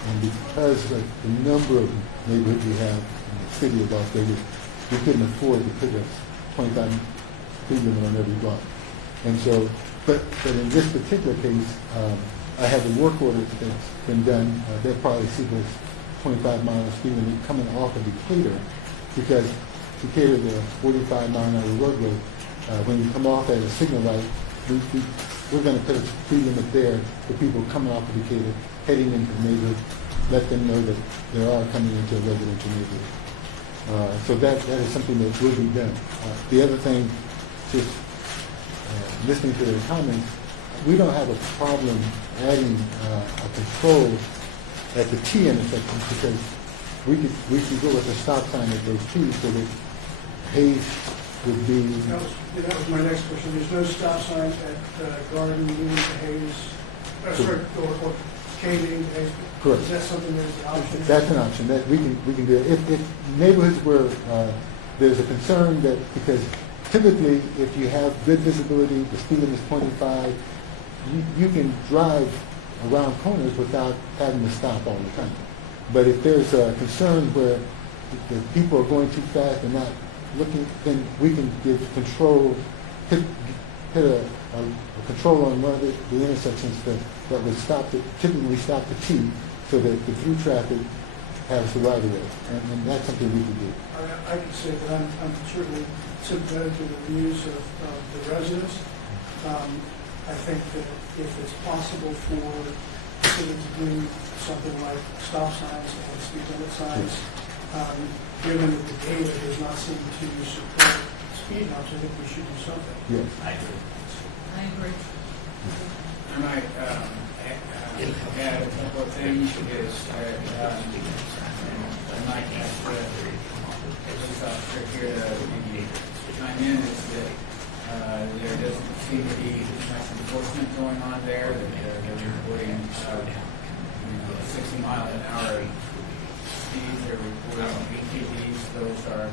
And because of the number of neighborhoods we have in the city of Las Vegas, we couldn't afford to put a 25 speed limit on every block. And so, but in this particular case, I have a work order that's been done. They'll probably see this 25-mile speed limit coming off of Decatur, because Decatur, the 45-mile-an-hour roadway, when you come off at a signal light, we're going to put a speed limit there for people coming off of Decatur, heading into the neighborhood, let them know that they are coming into a residential neighborhood. So that is something that will be done. The other thing, just listening to their comments, we don't have a problem adding a control at the T intersection, because we could go with a stop sign at those T's so that Hayes would be. That was my next question. There's no stop signs at Garden, Union to Hayes, or Katie to Hayes. Correct. Is that something that's an option? That's an option that we can do. If neighborhoods where there's a concern that, because typically if you have good visibility, the speed limit is 25, you can drive around corners without having to stop all the time. But if there's a concern where the people are going too fast and not looking, then we can give control, hit a control on one of the intersections that would typically stop the T, so that the through traffic has the right of way. And that's something we can do. I can say that I'm certainly sympathetic to the views of the residents. I think that if it's possible for the city to do something like stop signs and speed limit signs, given that the data does not seem to support speed humps, I think we should do something. Yes. I agree. I agree. I might add a couple of things. Is I might ask the police officer here to chime in, is that there doesn't seem to be much enforcement going on there. That they're reporting 60-mile-an-hour speeds. They're reporting ATVs. Those are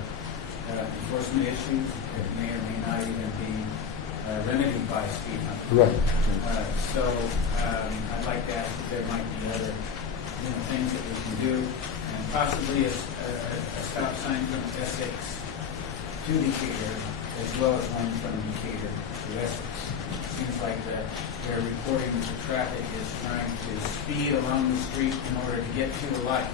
enforcement issues that may or may not even be remedied by speed hump. Right. So I'd like to ask if there might be other things that we can do, and possibly a stop sign from Essex to Decatur, as well as one from Decatur to Essex. Seems like they're reporting that the traffic is trying to speed along the street in order to get to a light.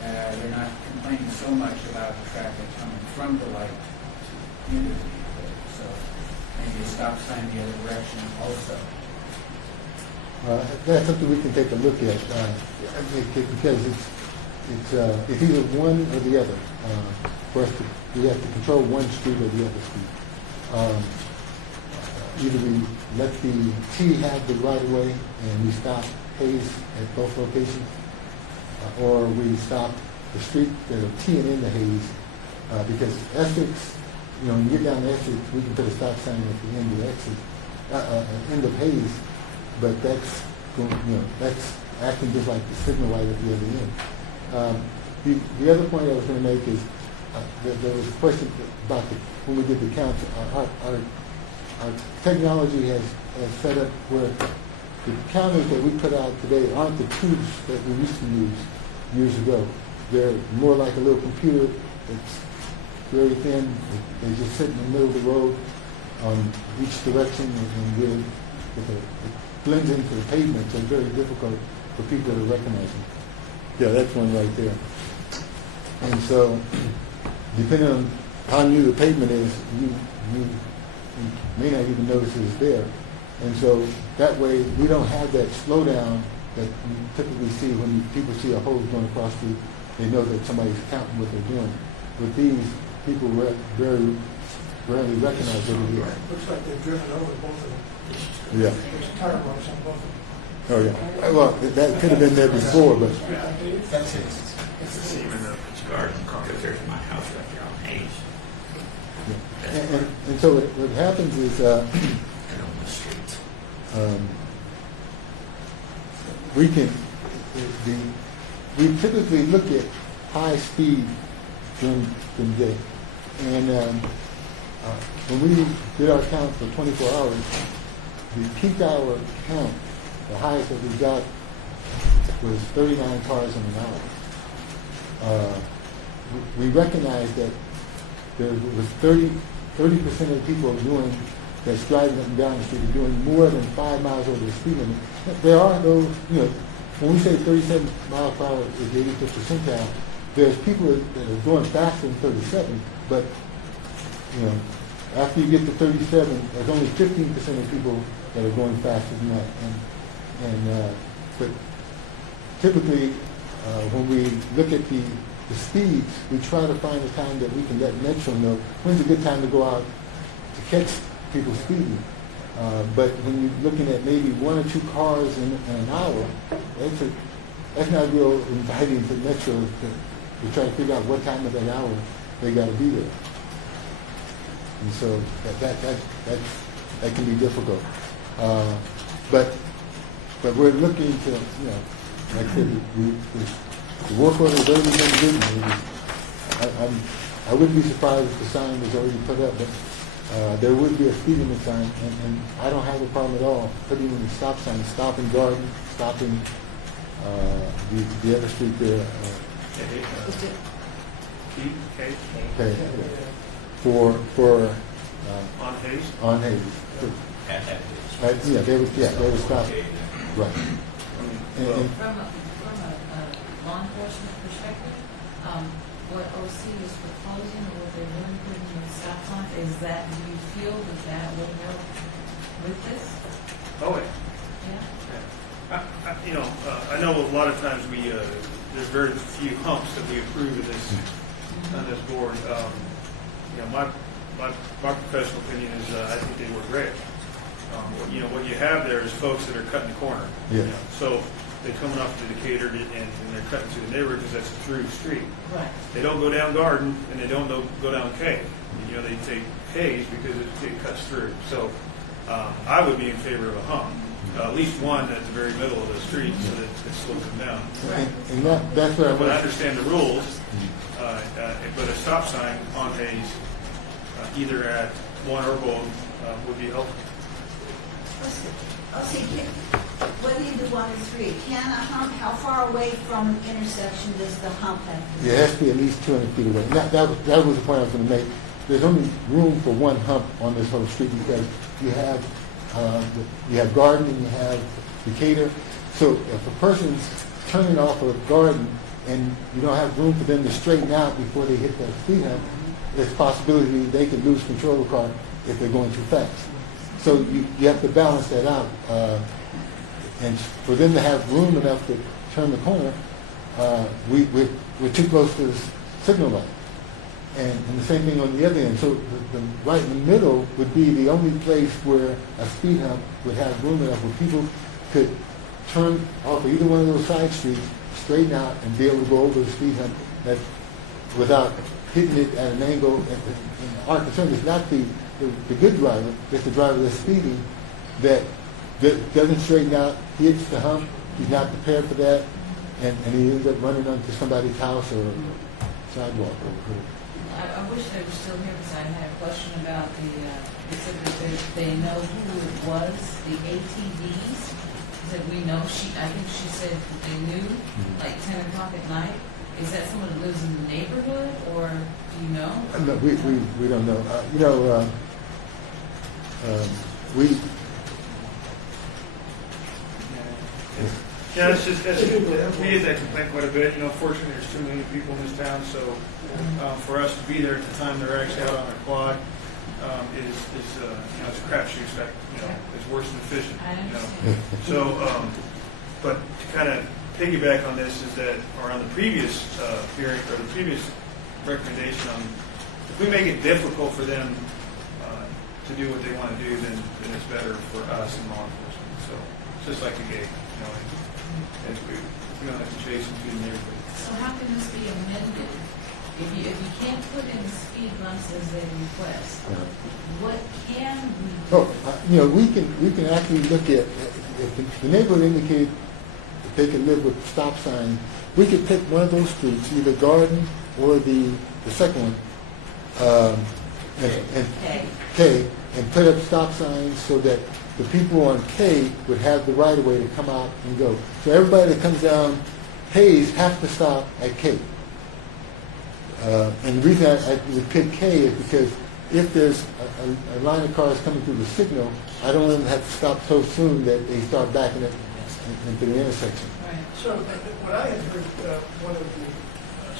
They're not complaining so much about the traffic coming from the light into the neighborhood. So maybe a stop sign the other direction also. That's something we can take a look at, because it's either one or the other. For us we have to control one street or the other street. Either we let the T have the right of way and we stop Hayes at both locations, or we stop the street that are teeing in the Hayes, because Essex, when you get down to Essex, we can put a stop sign at the end of Essex, end of Hayes, but that's that's acting just like the signal light at the other end. The other point I was going to make is there was a question about when we did the counts. Our technology has set up where the counters that we put out today aren't the tubes that we used to use years ago. They're more like a little computer. It's very thin. They just sit in the middle of the road on each direction, and it blends into the pavement, so it's very difficult for people to recognize them. Yeah, that's one right there. And so, depending on how new the pavement is, you may not even notice it's there. And so that way we don't have that slowdown that you typically see when people see a hose going across they know that somebody's counting what they're doing. With these, people very rarely recognize what it is. Looks like they've driven over both of them. Yeah. There's tire marks on both of them. Oh, yeah. Well, that could have been there before, but That's it. It's the same in the garden, because there's my house right there on Hayes. and so what happens is And on the street. we typically look at high speed during the day. And when we did our count for 24 hours, the peak hour count, the highest that we got was 39 cars in an hour. We recognized that there was 30% of the people that's driving up and down the street are doing more than 5 miles over the speed limit. There are those, when we say 37 miles per hour is the 85th percentile, there's people that are going faster than 37, but after you get to 37, there's only 15% of people that are going faster than that. But typically, when we look at the speeds, we try to find a time that we can let Metro know when's a good time to go out to catch people speeding. But when you're looking at maybe 1 or 2 cars in an hour, that's not real inviting to Metro to try to figure out what time of that hour they got to be there. And so that can be difficult. But we're looking to, like I said, the work order has already been written. I wouldn't be surprised if the sign was already put up, but there would be a speed limit sign, and I don't have a problem at all putting in the stop sign, stopping Garden, stopping the other street there. Okay. For On Hayes? On Hayes. They would stop. Right. And From a law enforcement perspective, what OC is proposing or what they're doing, putting in the stop sign, do you feel that will help with this? Oh, yeah. I know a lot of times there's very few humps that we approve of this on this board. My professional opinion is I think they were great. What you have there is folks that are cutting the corner. Yeah. So they're coming off to Decatur and they're cutting through the neighborhood because that's a through street. Right. They don't go down Garden and they don't go down K. They take Hayes because it cuts through. So I would be in favor of a hump. At least one at the very middle of the street so that it slows them down. And that's what But I understand the rules, but a stop sign on Hayes, either at one or both, would be helpful. Whether you do 1 or 3, can a hump, how far away from an intersection does the hump have to be? it has to be at least 200 feet away. And that was the point I was going to make. There's only room for one hump on this whole street because you have Garden and you have Decatur. So if a person's turning off of Garden and you don't have room for them to straighten out before they hit that speed hump, there's a possibility they could lose control of the car if they're going too fast. So you have to balance that out. And for them to have room enough to turn the corner, we're too close to the signal light. And the same thing on the other end. So the right in the middle would be the only place where a speed hump would have room enough where people could turn off of either one of those side streets straighten out and be able to go over the speed hump that, without hitting it at an angle. And our concern is not the good driver, it's the driver that's speeding that doesn't straighten out, hits the hump, he's not prepared for that, and he ends up running onto somebody's house or sidewalk. I wish they were still here because I had a question about they said that they know who it was, the ATVs. Said we know, I think she said that they knew, like 10 o'clock at night. Is that someone that lives in the neighborhood, or do you know? No, we don't know. Yeah, we get that complaint quite a bit. Fortunately, there's too many people in this town, so for us to be there at the time they're actually out on their quad is it's a crapshoot. It's worse than fishing. I understand. So, but to kind of piggyback on this is that, or on the previous hearing or the previous recommendation on, if we make it difficult for them to do what they want to do, then it's better for us and law enforcement. So it's just like the gate, as we don't have to chase them through the neighborhood. So how can this be amended? If you can't put in speed bumps as they request, what can we do? We can actually look at, if the neighborhood indicated that they can live with stop signs, we could pick one of those streets, either Garden or the second one, and K, and put up stop signs so that the people on K would have the right of way to come out and go. So everybody that comes down Hayes have to stop at K. And the reason I would pick K is because if there's a line of cars coming through the signal, I don't want them to have to stop so soon that they start backing it into the intersection. So what I had heard one of the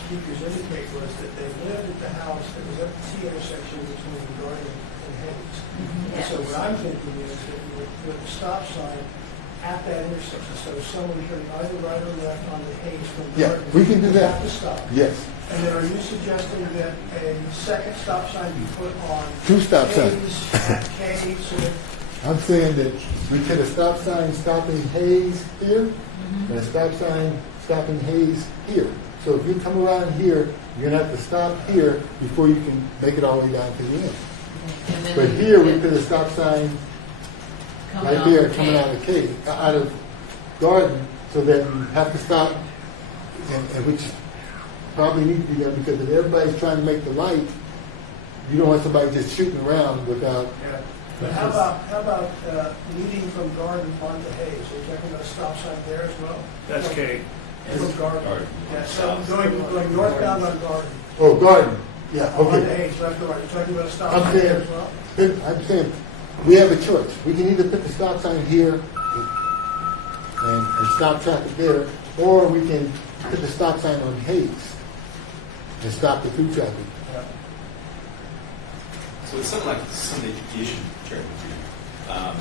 speakers indicate was that they lived at the house that was at the T intersection between Garden and Hayes. And so what I'm thinking is that you would put a stop sign at that intersection, so if someone turning either right or left on the Hayes from Garden, We can do they that. have to stop. Yes. And then are you suggesting that a second stop sign be put on Two stop signs. Hayes at K, so that I'm saying that we put a stop sign stopping Hayes here, and a stop sign stopping Hayes here. So if you come around here, you're going to have to stop here before you can make it all the way down to the end. But here, we put a stop sign right there coming out of K, out of Garden, so that you have to stop, and which probably needs to be done, because if everybody's trying to make the light, you don't want somebody just shooting around without. Yeah. But how about leading from Garden onto Hayes? Are you talking about a stop sign there as well? That's K. From Garden. Yeah, so going northbound on Garden. Oh, Garden. Yeah, On to okay. Hayes, left or right. You're talking about a stop I'm sign there as well? saying, we have a choice. We can either put the stop sign here and stop traffic there, or we can put the stop sign on Hayes and stop the through traffic. So it's something like some of the issue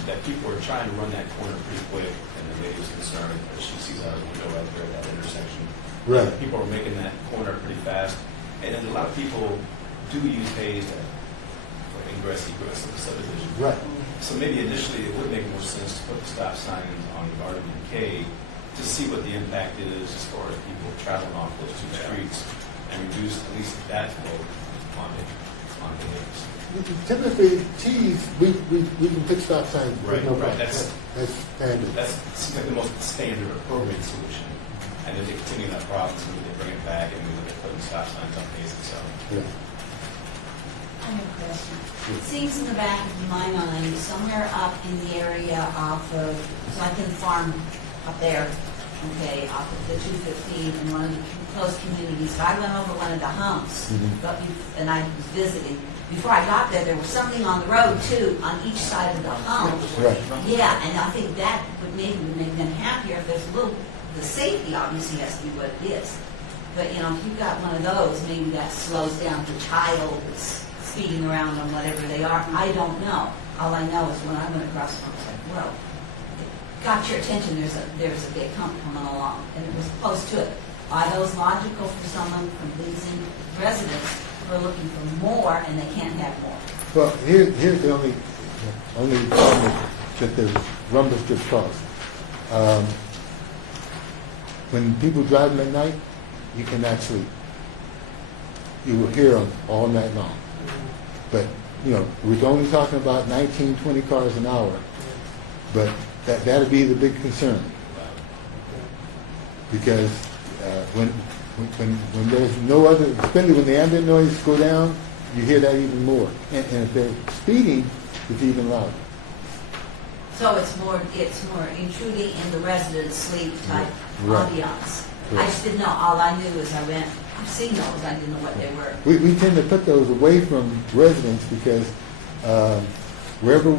that people are trying to run that corner pretty quick, and the lady's concerned that she sees out of the window right there at that intersection. Right. People are making that corner pretty fast, and then a lot of people do use Hayes for ingress, egress of the subdivision. Right. So maybe initially it would make more sense to put the stop signs on Garden and K to see what the impact is as far as people traveling off those two streets, and reduce at least that flow on the Hayes. Typically, T's, we can put stop signs. Right, no right. problem. That's standard. That seems like the most standard appropriate solution. And if they continue that problem, so they bring it back and we look at putting stop signs on Hayes itself. Yeah. I have a question. It seems in the back of my mind, somewhere up in the area off of Lincoln Farm up there, okay, off of the 215 in one of the close communities. I went over one of the humps, and I was visiting. Before I got there, there was something on the road, too, on each side of the hump. Right. Yeah, and I think that would maybe make them happier if there's a little, the safety obviously has to be what it is. But, if you've got one of those, maybe that slows down the child that's speeding around on whatever they are. I don't know. All I know is when I went across the hump, I was like, whoa. It got your attention, there's a big hump coming along, and it was close to it. Are those logical for someone from pleasing residents who are looking for more and they can't have more? Well, here's the only problem that the rumble strip caused. when people drive them at night, you cannot sleep. You will hear them all night long. But, we're only talking about 19, 20 cars an hour. But that'll be the big concern. Because when there's no other, especially when the ambient noise go down, you hear that even more. And if they're speeding, it's even louder. So it's more intruding in the residents' sleep type Right. ambiance. I Right. just didn't know, all I knew is I've seen those, I didn't know what they were. We tend to put those away from residents because wherever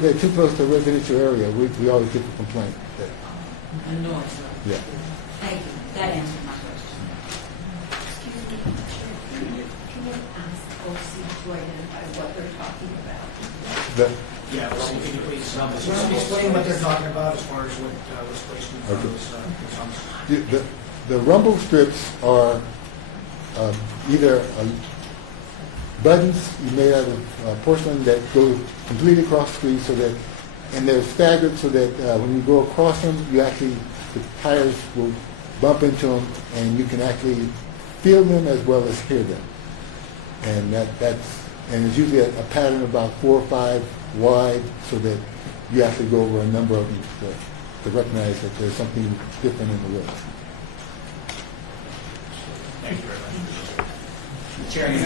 they're too close to a residential area, we always get the complaint. A noise. Yeah. Thank you, that answered my question. Excuse me, Chair, can you ask OC to identify what they're talking about? Yeah, well, can you please explain what they're talking about as far as what's placed in front of those humps? The rumble strips are either buttons made out of porcelain that go completely across the street, and they're staggered so that when you go across them, the tires will bump into them, and you can actually feel them as well as hear them. And and it's usually a pattern about 4 or 5 wide, so that you have to go over a number of them to recognize that there's something different in the road. Thank you very much. Chairman,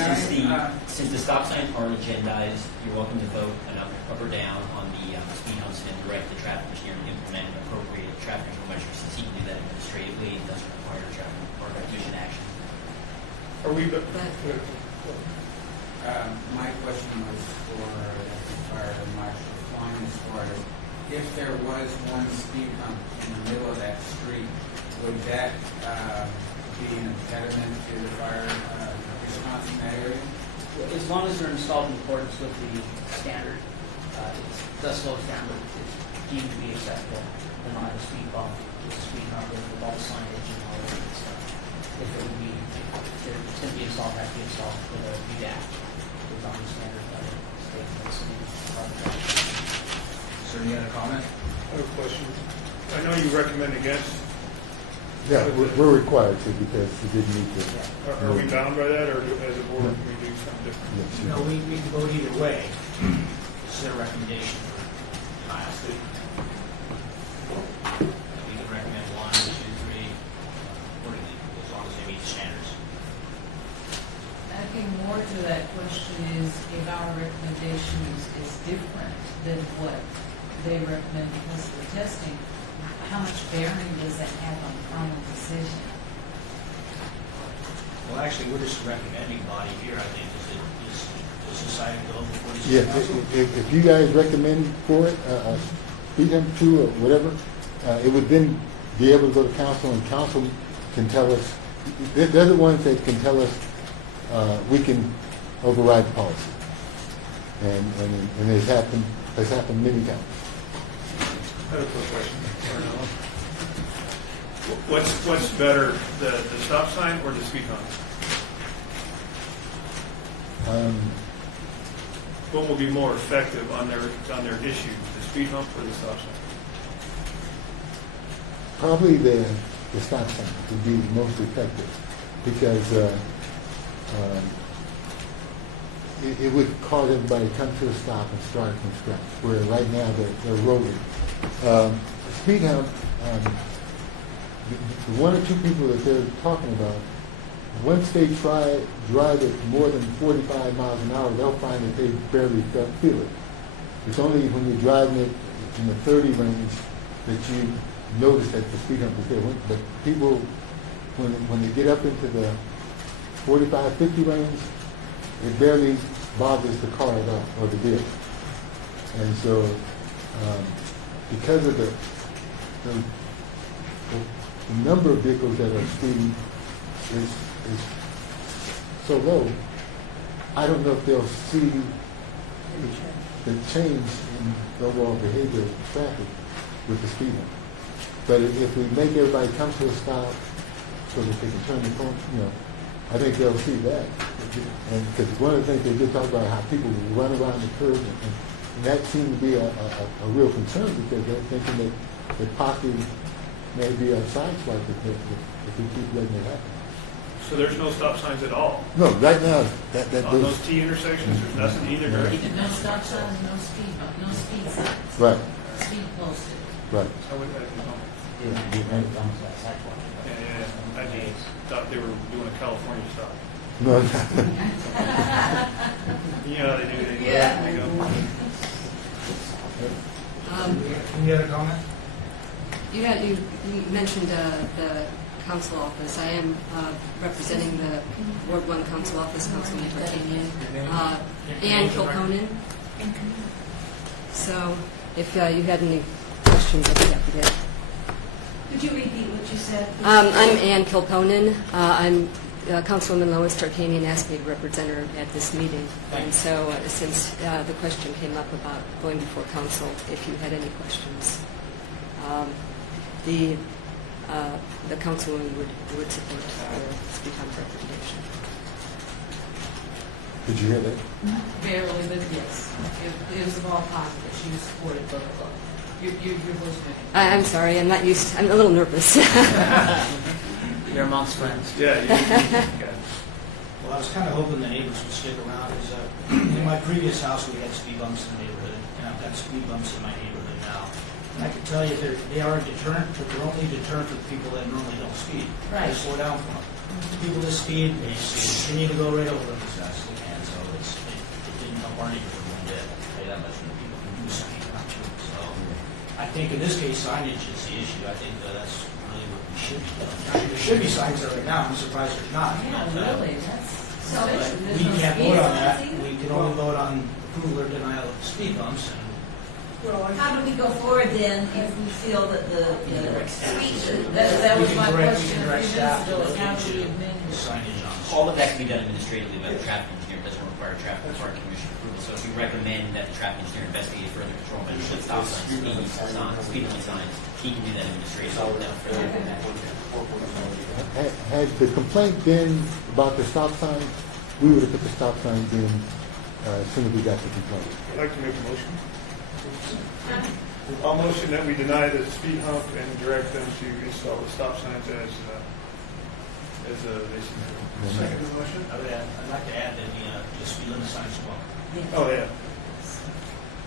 since the stop signs aren't agendized, you're welcome to vote up or down on the speed humps and direct the traffic engineer to implement appropriate traffic control measures, since he can do that administratively and doesn't require traffic or commission action. Are we, My question was for Fire Marshal Klein, as far as if there was one speed hump in the middle of that street, would that be an impediment to the fire response in that area? As long as they're installed in accordance with the standard, it does slow us down, but it's deemed to be acceptable. They're not a speed bump, it's a speed hump with all the signage and all that good stuff. If it would be, if it's going to be installed, it has to be installed with a VDAC. It's on the standard state and city. Is there any other comment? I have a question. I know you recommend against. Yeah, we're required to because we didn't need to. Are we bound by that, or as a board, can we do something different? Yes. No, we can vote either way. This is a recommendation for denial. We can recommend 1, 2, 3, accordingly, as long as they meet the standards. I think more to that question is if our recommendation is different than what they recommend because of the testing, how much bearing does that have on the final decision? Well, actually, we're just recommending body here, I think, is decided to go before this. Yeah, if you guys recommend for it, speed hump 2 or whatever, it would then be able to go to council, and council can tell us, they're the ones that can tell us we can override the policy. And it's happened many times. I have a quick question. What's better, the stop sign or the speed hump? What will be more effective on their issue, the speed hump or the stop sign? Probably the stop sign would be the most effective because it would cause everybody to come to a stop and start from scratch, where right now they're rolling. Speed hump, the 1 or 2 people that they're talking about, once they drive it more than 45 miles an hour, they'll find that they barely feel it. It's only when you're driving it in the 30 range that you notice that the speed hump is there. But people, when they get up into the 45, 50 range, it barely bothers the car at all, or the vehicle. And so, because of the number of vehicles that are speeding is so low, I don't know if they'll see the change in the overall behavior of traffic with the speed hump. But if we make everybody come to a stop so that they can turn the corner, I think they'll see that. And because one of the things they did talk about how people run around the curve, and that seemed to be a real concern because they're thinking that possibly maybe a sign swipe if we keep letting it happen. So there's no stop signs at all? No, right now, that On those those, T intersections, there's nothing either direction? No stop signs, no speed signs, right, speed posted. right. How would that be done? It comes to that sidewalk. Yeah, I just thought they were doing a California stop. No, You know how they do it. Yeah. They go. Any other comment? You mentioned the council office. I am representing the Ward 1 council office, Councilman Martinian, Ann Kilconen. So if you had any questions, I'd be happy to. Could you repeat what you said? I'm Ann Kilconen. Councilwoman Lois Tarkanian asked me to represent her at this meeting. And so since the question came up about going before council, if you had any questions, the councilwoman would support the speed hump recommendation. did you hear that? Barely, but yes, it was of all positive. She supported both of them. Your voice moving. I'm sorry, I'm not used, I'm a little nervous. You're amongst friends. Yeah. Well, I was kind of hoping the neighbors would stick around, because in my previous house, we had speed bumps in the neighborhood, and I've got speed bumps in my neighborhood now. And I can tell you, they are a deterrent, but they're only a deterrent for the people that normally don't speed. Right. They slow down for them. People that speed, they continue to go right over them as fast as they can, so it didn't help our neighborhood one bit. I'll tell you that much, when people can do speed not too. So I think in this case, signage is the issue. I think that's really what we should be doing. I mean, there should be signs there right now. I'm surprised there's not. Yeah, But, really, that's. but we can't vote on that. We can only vote on approval or denial of speed bumps. And How do we go forward then if we feel that the street, That was my we question. can direct staff to look How do we into amend the it? signage on the All of that can be done administratively by the traffic engineer. It doesn't require traffic park commission approval. So if you recommend that the traffic engineer investigate further control measures, like stop signs, speed limit signs, he can do that administratively without further. Had the complaint been about the stop sign, we would have put the stop signs in as soon as we got the complaint. I'd like to make a motion. I'll motion that we deny the speed hump and direct them to install the stop signs as they see. Second the motion? I'd like to add that the speed limit signs as well. Oh, yeah.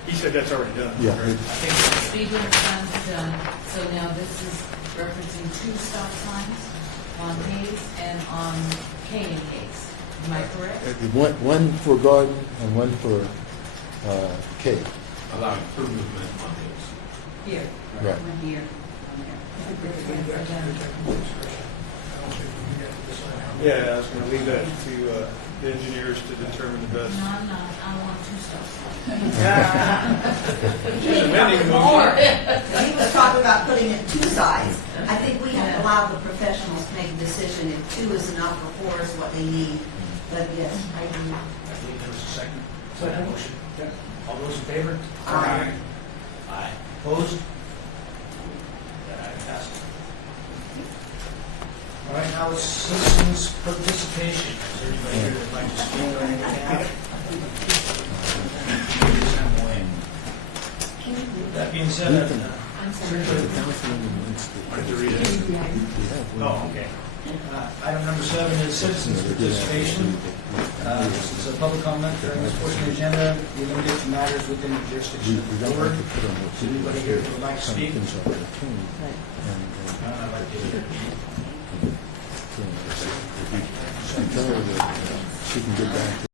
He said that's already done. Yeah, Right. Speed limit signs are done, so now this is referencing 2 stop signs on Hayes and on K and Hayes. Am I correct? one for Garden and one for K. Allowing per movement on those. Here. Right. One here. One there. Yeah, I was going to leave that to the engineers to determine the best. No, I want 2 stop signs. She's amending the More. motion. He was talking about putting it 2 sides. I think we have to allow the professionals to make a decision if 2 is enough or 4 is what they need. But yes, I agree. I believe there was a second. Second motion. All those in favor? Aye. Aye. Opposed? That item passes. All right, now it's citizens' participation. Is there anybody here that'd like to speak or anything? That being said, I'm sorry. Wanted to read it. oh, okay. Item number 7 is citizens' participation. This is a public comment during this portion of the agenda. We limited to matters within the jurisdiction of the board. Is anybody here who would like to speak? I'd like to hear. Tell her that she can get back to